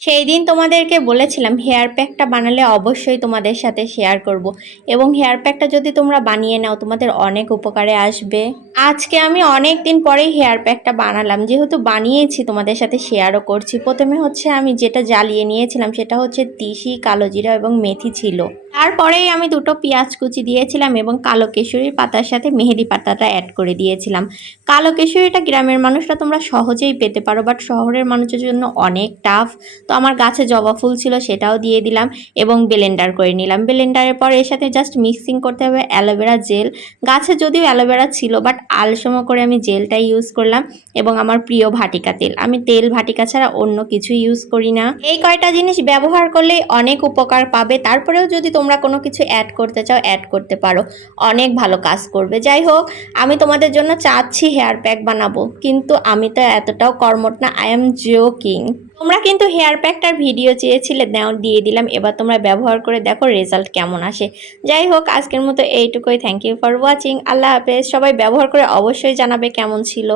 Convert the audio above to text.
সেই দিন তোমাদেরকে বলেছিলাম হেয়ার প্যাকটা বানালে অবশ্যই তোমাদের সাথে শেয়ার করব এবং হেয়ার প্যাকটা যদি তোমরা বানিয়ে নাও তোমাদের অনেক উপকারে আসবে। আজকে আমি অনেক দিন পরেই হেয়ার প্যাকটা বানালাম, যেহেতু বানিয়েছি তোমাদের সাথে শেয়ারও করছি। প্রথমে হচ্ছে আমি যেটা জ্বালিয়ে নিয়েছিলাম সেটা হচ্ছে তিসি, কালো জিরা এবং মেথি ছিল। তারপরেই আমি দুটো পেঁয়াজ কুচি দিয়েছিলাম এবং কালো কেশরীর পাতার সাথে মেহেদি পাতাটা অ্যাড করে দিয়েছিলাম। কালো কেশরীটা গ্রামের মানুষরা তোমরা সহজেই পেতে পারো, বাট শহরের মানুষের জন্য অনেক টাফ। তো আমার গাছে জবা ফুল ছিল, সেটাও দিয়ে দিলাম এবং ব্লেন্ডার করে নিলাম। ব্লেন্ডারের পর এর সাথে জাস্ট মিক্সিং করতে হবে অ্যালোভেরা জেল। গাছে যদিও অ্যালোভেরা ছিল, বাট আলসেমো করে আমি জেলটাই ইউজ করলাম এবং আমার প্রিয় ভাটিকা তেল। আমি তেল ভাটিকা ছাড়া অন্য কিছু ইউজ করি না। এই কয়টা জিনিস ব্যবহার করলে অনেক উপকার পাবে। তারপরেও যদি তোমরা কোনো কিছু অ্যাড করতে চাও অ্যাড করতে পারো, অনেক ভালো কাজ করবে। যাই হোক, আমি তোমাদের জন্য চাচ্ছি হেয়ার প্যাক বানাবো, কিন্তু আমি তো এতটাও কর্মঠ না। I am joking. তোমরা কিন্তু হেয়ার প্যাকটার ভিডিও চেয়েছিলে, নাও দিয়ে দিলাম। এবার তোমরা ব্যবহার করে দেখো রেজাল্ট কেমন আসে। যাই হোক, আজকের মতো এইটুকুই। Thank you for watching. আল্লাহ হাফেজ। সবাই ব্যবহার করে অবশ্যই জানাবে কেমন ছিল।